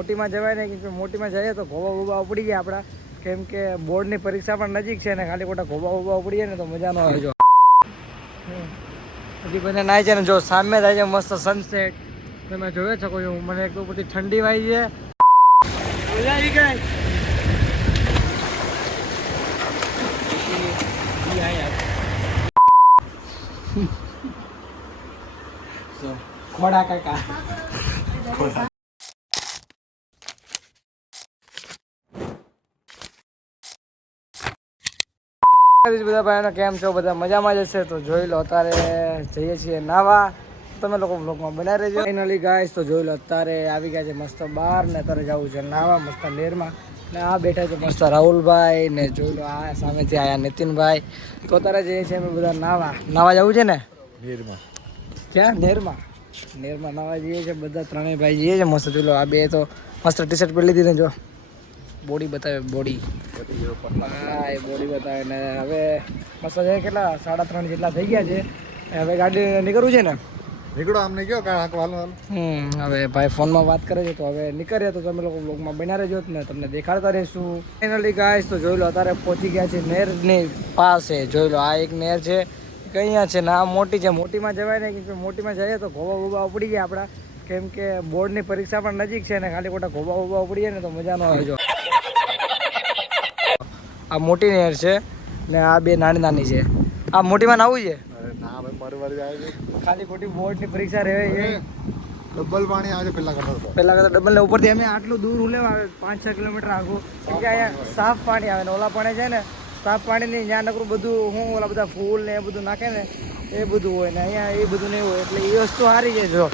મોટીમાં જવાય ને, કેમ કે મોટીમાં જઈએ તો ગોવા બોવા ઉપડી ગયા આપણા, કેમ કે બોર્ડની પરીક્ષા પણ નજીક છે ને ખાલી ખોટા ગોવા બોવા ઉપડીએ ને તો મજા ન આવે. જો હજી બધા નાય છે ને, જો સામે થાય છે મસ્ત સનસેટ, તમે જોઈ શકો છો. મને એક તો બધી ઠંડી વાય છે, મજા આવી ગઈ. ખોડા કાકા બધા ભાઈઓ કેમ છો? બધા મજામાં જ હશે. તો જોઈ લો અત્યારે જઈએ છીએ નાવા, તમે લોકો બ્લોગમાં બનાવી રહેજો. ફાઇનલી ગાઈસ તો જોઈ લો અત્યારે આવી ગયા છે મસ્ત બહાર ને અત્યારે જવું છે નાવા મસ્ત લેરમાં. ને આ બેઠા છે મસ્ત રાહુલભાઈ ને જોઈ લો આ સામેથી આયા નીતિનભાઈ. તો અત્યારે જઈએ છીએ અમે બધા નાવા જવું છે ને નેરમાં. ક્યાં નેરમાં? નેરમાં નાવા જઈએ છીએ બધા ત્રણેય ભાઈ જઈએ છીએ મસ્ત. જોઈ લો આ બે તો મસ્ત ટી શર્ટ પહેરી લીધી ને જો બોડી બતાવે, બોડી હા એ બોડી બતાવે ને. હવે મસ્ત છે કેટલા 3:30 જેટલા થઈ ગયા છે. હવે ગાડી નીકળવું છે ને, નીકળો આમને કયો હાલવાનું. હવે ભાઈ ફોનમાં વાત કરે છે તો હવે નીકળીએ. તો તમે લોકો બ્લોગમાં બના રહેજો ને તમને દેખાડતા રહીશું. ફાઇનલી ગાઈસ તો જોઈ લો અત્યારે પહોંચી ગયા છે નહેરની પાસે. જોઈ લો આ એક નહેર છે અહીંયા છે ને આ મોટી છે. મોટીમાં જવાય ને, કેમ કે મોટીમાં જઈએ તો ગોવા બોવા ઉપડી ગયા આપણા, કેમ કે બોર્ડની પરીક્ષા પણ નજીક છે ને ખાલી ખોટા ગોવા બોવા ઉપડીએ ને તો મજા ન આવે. જો આ મોટી નહેર છે ને આ બે નાની નાની છે. આ મોટીમાં નાવું છે ખાલી ખોટી બોર્ડની પરીક્ષા રહે છે. ડબલ પાણી આવે પેલા કરતા ડબલ ને ઉપરથી અમે આટલું દૂર ઉલેવા આવે 5-6 કિલોમીટર આગું, કેમ કે અહીંયા સાફ પાણી આવે ને ઓલા પાણી છે ને સાફ પાણીની ત્યાં નકરું બધું હું ઓલા બધા ફૂલ ને એ બધું નાખે ને એ બધું હોય ને અહીંયા એ બધું નહીં હોય. એટલે એ વસ્તુ સારી છે. જો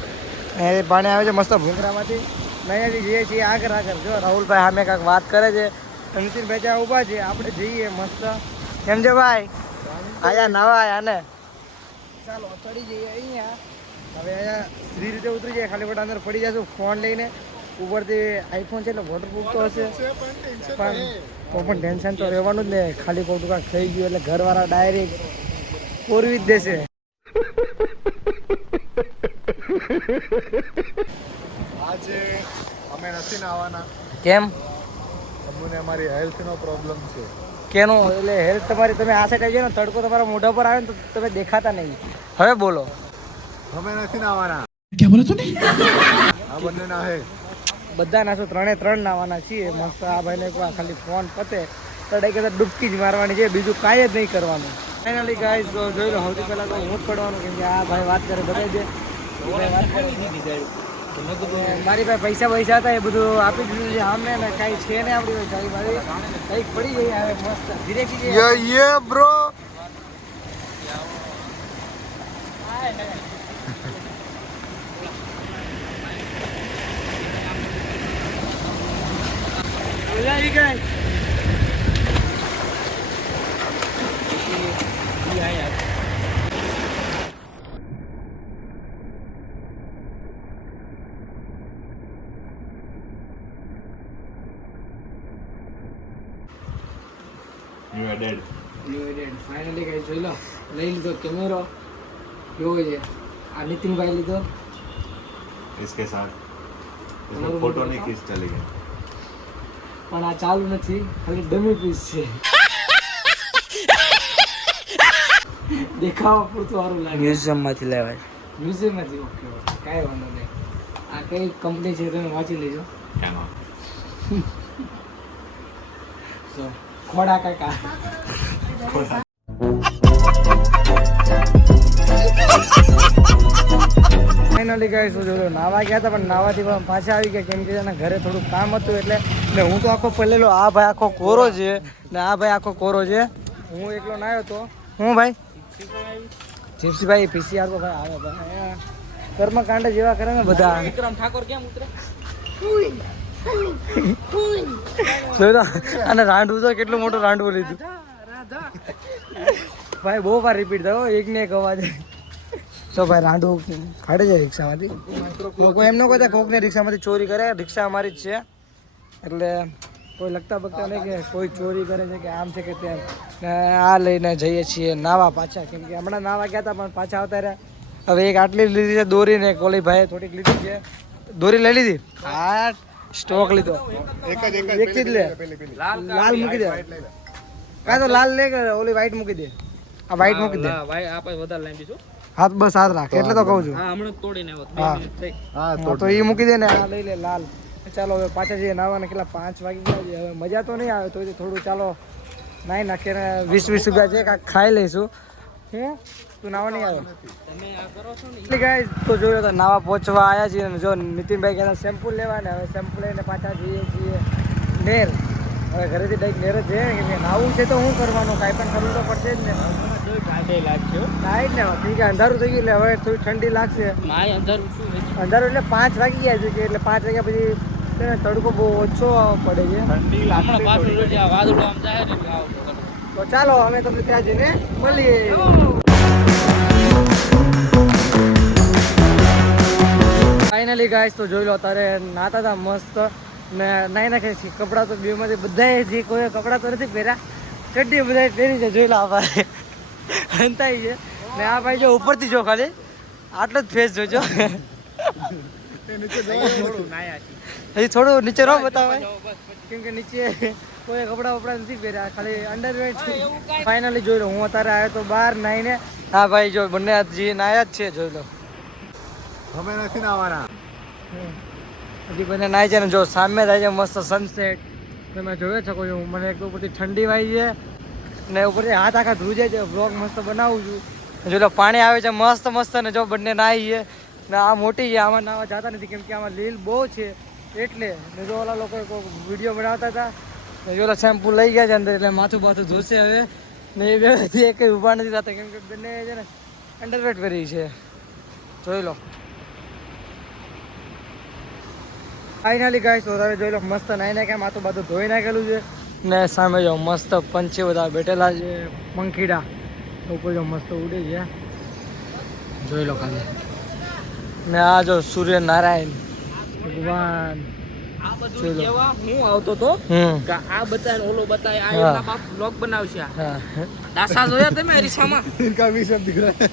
એ પાણી આવે છે મસ્ત ભૂંગરામાંથી. અહીંયાથી જઈએ છીએ આગળ. જો રાહુલભાઈ સામે કાંઈક વાત કરે છે, નીતિનભાઈ ત્યાં ઊભા છે. આપણે જઈએ મસ્ત. કેમ છે ભાઈ? આયા નવા આયા ને, ચાલો ચડી જઈએ અહીંયા. હવે અહીંયા સીધી રીતે ઉતરી જાય, ખાલી ખોટા અંદર પડી જશું ફોન લઈને. ઉપરથી આઈફોન છે એટલે વોટરપ્રૂફ તો હશે પણ તો પણ ટેન્શન તો રહેવાનું જ ને. ખાલી ખોટું કાંઈક થઈ ગયું એટલે ઘરવાળા ડાયરેક્ટ પોરવી જ દેશે. આજે અમે નથી નાવાના. કેમ? અમને અમારી હેલ્થનો પ્રોબ્લેમ છે. કેનું? એટલે હેલ્થ તમારી, તમે આ સાઈડ આવી જાઓ ને તડકો તમારા મોઢા પર આવે ને તો તમે દેખાતા નહીં. હવે બોલો. અમે નથી નાવાના. ક્યાં બોલો તું? આ બંને ના હે બધા નાશો 3 નાવાના છીએ મસ્ત. આ ભાઈને એકવાર ખાલી ફોન પતે તડે કે ડૂબકી જ મારવાની છે, બીજું કાંઈ જ નહીં કરવાનું. ફાઇનલી ગાઈસ જોઈ લો સૌથી પહેલાં તો હું જ પડવાનું, કેમ કે આ ભાઈ વાત કરે બતાવી દે. મારી પાસે પૈસા હતા એ બધું આપી દીધું છે આમને ને કાંઈ છે ને આપણી ગાડી વાળી કંઈક પડી ગઈ. હવે મસ્ત ધીરે ધીરે બ્રો આવી ગઈ. ન્યુ એડેડ ફાઇનલી કઈ જોઈ લો લઈ લીધો કેમેરો. કેવો છે આ નીતિનભાઈ લીધો. इसके साथ इसमें फोटो नहीं खींच चलेगी પણ આ ચાલુ નથી, ખાલી ડમી પીસ છે. દેખાવા પૂરતું સારું લાગે. મ્યુઝિયમમાંથી લેવાય. મ્યુઝિયમમાંથી? ઓકે કાંઈ વાંધો નહીં. આ કઈ કંપની છે તમે વાંચી લેજો. ખોડા કાકા. ફાઇનલી ગાઈસ જો નાવા ગયા હતા પણ નાવાથી પણ પાછા આવી ગયા, કેમ કે એના ઘરે થોડું કામ હતું એટલે. ને હું તો આખો પલેલો, આ ભાઈ આખો કોરો છે ને આ ભાઈ આખો કોરો છે. હું એકલો નાયો તો. હું ભાઈ જીપ્સીભાઈ પીસીઆર તો ભાઈ આવે ભાઈ કર્મકાંડ જેવા કરે ને બધા. વિક્રમ ઠાકોર કેમ ઉતરે? અને રાંડવું તો કેટલું મોટું રાંડવું લીધું ભાઈ. બહુ વાર રિપીટ થયો એક ને એક અવાજ. તો ભાઈ રાંડવું કાઢે છે રિક્ષામાંથી. લોકો એમ ન કહેતા કોકને રિક્ષામાંથી ચોરી કરે. રિક્ષા અમારી જ છે એટલે કોઈ લગતા બગતા નહીં કે કોઈ ચોરી કરે છે કે આમ છે કે તેમ. ને આ લઈને જઈએ છીએ નાવા પાછા, કેમ કે હમણાં નાવા ગયા હતા પણ પાછા આવતા રહ્યા. હવે એક આટલી લીધી છે દોરી ને કોલી ભાઈ થોડીક લીધી છે. દોરી લઈ લીધી. હા સ્ટોક લીધો એક જ એક જ લે લાલ મૂકી દે કાં તો લાલ લે કે ઓલી વ્હાઈટ મૂકી દે આ વ્હાઈટ મૂકી દે ભાઈ આપણે વધારે લાઈન બીજું હાથ બસ હાથ રાખ એટલે તો કહું છું હા હમણાં જ તોડીને આવ્યો 2 હા. મિનિટ થઈ હા, તો એ મૂકી દે ને આ લઈ લે લાલ ચાલો હવે પાછા જઈએ નાવાને કેટલા 5 વાગી ગયા છે હવે મજા તો નહીં આવે તો થોડું ચાલો નાઈ નાખીને 20 રૂપિયા છે કાંઈક ખાઈ લઈશું હું તું નાવા નહીં આવે તમે આ કરો છો ને એટલે guys, તો જોયું તો નાવા પહોંચવા આવ્યા છીએ અને જો નીતિનભાઈ કહેતા સેમ્પલ લેવા ને હવે સેમ્પલ લઈને પાછા જઈએ છીએ નેર હવે ઘરેથી ડાયરેક્ટ નેર જ જઈએ કે નાવું છે તો શું કરવાનું કાંઈ પણ કરવું તો પડશે જ ને જોઈ ટાઢે લાગશે કાંઈ જ ને ઠીક છે અંધારું થઈ ગયું એટલે હવે થોડી ઠંડી લાગશે માય અંદર ઉઠું અંધારું એટલે 5 વાગી ગયા છે કે એટલે 5 વાગ્યા પછી છે ને તડકો બહુ ઓછો પડે છે હમણાં પાછું રોજ આ વાદળો આમ જાય ને એટલે આવું કરે. તો ચાલો અમે તમને ત્યાં જઈને મળીએ ફાઇનલી ગાઈસ તો જોઈ લો અત્યારે નાતા હતા મસ્ત ને નાઈ નાખે છે કપડાં તો બેમાંથી બધાએ જે કોઈ કપડાં તો નથી પહેર્યા ચડ્ડી બધાએ પહેરી છે જોઈ લો આ ભાઈ હંતાઈ છે ને આ ભાઈ જો ઉપરથી જો ખાલી આટલો જ ફેસ જોજો થોડું નાયા છે. હજી થોડું નીચે ન બતાવે કેમ કે નીચે કોઈ કપડાં વપડા નથી પહેર્યા ખાલી અંડરવેર ફાઇનલી જોઈ લો હું અત્યારે આવ્યો તો બહાર નાઈને હા ભાઈ જો બંને હજી નાયા જ છે જોઈ લો અમે નથી નાવાના હજી બંને નાય છે ને જો સામે થાય છે મસ્ત સનસેટ તમે જોઈ શકો છો મને એક તો ઉપરથી ઠંડી વાય છે ને ઉપરથી હાથ આખા ધ્રુજાય છે બ્લોગ મસ્ત બનાવું છું જો લો પાણી આવે છે મસ્ત મસ્ત ને જો બંને નાહી છે ને આ મોટી છે આમાં નાવા જતા નથી કેમ કે આમાં લીલ બહુ છે એટલે ને જો ઓલા લોકો વિડીયો બનાવતા હતા ને જો ઓલા શેમ્પુ લઈ ગયા છે અંદર એટલે માથું બાથું ધોશે હવે ને એ બે એક ઊભા નથી થતા કેમ કે બંને છે ને અંડરવેટ કરી છે જોઈ લો ફાઇનલી ગાઈસ તો તારે જોઈ લો મસ્ત નાઈ નાખ્યા માથું બાથું ધોઈ નાખેલું છે ને સામે જો મસ્ત પંછી બધા બેઠેલા છે પંખીડા ઉપર જો મસ્ત ઉડે છે જોઈ લો ખાલી ને આ જો સૂર્યનારાયણ ભગવાન આ બધું કેવા હું આવતો તો કે આ બતાય ને ઓલો બતાય આ એમના બાપ બ્લોગ બનાવશે આ. હા દાસા જોયા તમે અરીસામાં इनका भी सब दिख रहा है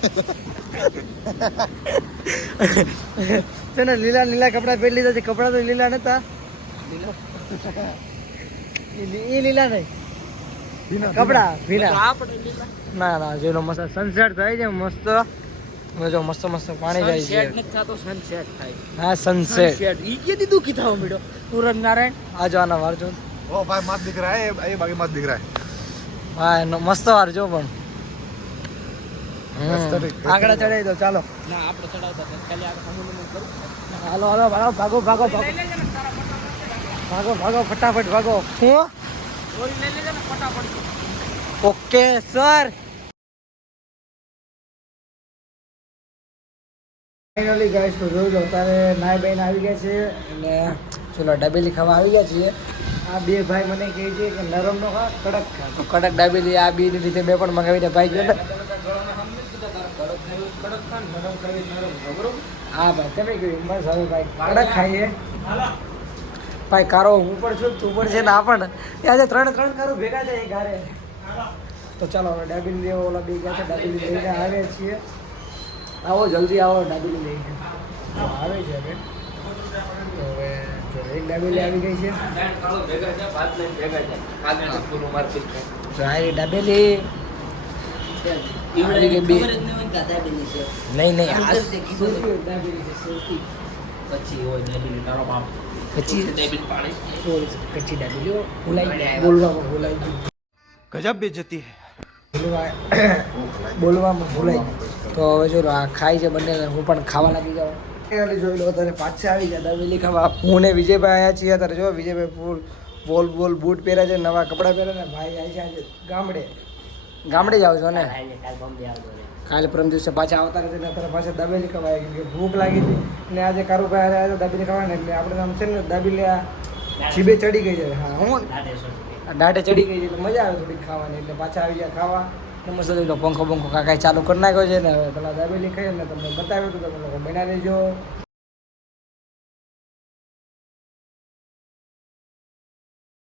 છે ને લીલા લીલા કપડાં પહેરી લીધા છે કપડાં તો લીલા નતા એ લીલા નહીં કપડા ભીના આપણે લીલા ના ના જોઈ લો મસ્ત સનસેટ થાય છે મસ્ત હવે જો મસ્ત મસ્ત પાણી જાય સનસેટ છે નથી થતો સનસેટ થાય હા સનસેટ સનસેટ ઈ કે દીધું કીધા મળ્યો સૂરજ નારાયણ આ જો આના વાર જો ओ भाई मत दिख रहा है ये बाकी मत दिख रहा है હા એનો મસ્ત વાર જો પણ આગળ ચડાવી દો ચાલો ના આપણે ચડાવતા હતા ખાલી આ હમું કરું હાલો હાલો ભાગો ભાગો ભાગો ભાગો લઈ લેજે ને તારા ભાગો ભાગો ફટાફટ ભાગો હું ગોળી લઈ લેજે ને ફટાફટ ઓકે સર ફાઇનલી ગાઈસ તો જોઈ લો તારે નાય બેન આવી ગયા છે અને ચલો દાબેલી ખાવા આવી ગયા છીએ આ બે ભાઈ મને કહે છે કે નરમ નો ખા કડક ખા તો કડક દાબેલી આ બે રીતે બે પણ મંગાવીને ભાઈ ગયો હા ભાઈ તમે કહ્યું બસ હવે ભાઈ કડક ખાઈએ ભાઈ કારો હું પણ છું તું પણ છે ને આ પણ આજે ત્રણ કારો ભેગા છે એ ગારે તો ચાલો હવે દાબેલી લેવો ઓલા બે ગયા છે દાબેલી લઈને આવ્યા છીએ આવો જલ્દી આવો દાબેલી લઈને આવે છે હવે તો હવે જો એક દાબેલી આવી ગઈ છે જો આ દાબેલી આવી ગઈ બે નહીં આ સૌથી દાબેલી છે સૌથી પછી હોય દાબેલી તારો બાપ કચ્ચી દાબેલી પાણી કચ્ચી દાબેલીઓ ભૂલાઈ બોલવામાં ભૂલાઈ ગયું गजब बेइज्जती है બોલવામાં ભૂલાઈ તો હવે જો આ ખાઈ છે બંને હું પણ ખાવા લાગી જાઉં જોઈ લો અત્યારે પાછા આવી ગયા દાબેલી ખાવા હું ને વિજયભાઈ આવ્યા છીએ અત્યારે જો વિજયભાઈ ફૂલ બોલ બૂટ પહેર્યા છે નવા કપડાં પહેર્યા ને ભાઈ આવી છે આજે ગામડે જાવ છો ને કાલે પરમ દિવસે પાછા આવતા નથી ને અત્યારે પાછા દાબેલી ખાવા કેમ કે ભૂખ લાગી હતી ને આજે કારુભાઈ આવ્યા હતા દાબેલી ખાવા ને એટલે આપણે આમ છે ને દાબેલી આ જીભે ચડી ગઈ છે હા હું દાઢે ચડી ગઈ છે એટલે મજા આવે થોડીક ખાવાની એટલે પાછા આવી ગયા ખાવા મસ્ત પંખો કાંઈ ચાલુ કરી નાખ્યો છે ને હવે પેલા દાબેલી ખાઈએ ને તમને બતાવ્યું હતું તમે લોકો બનાવી લેજો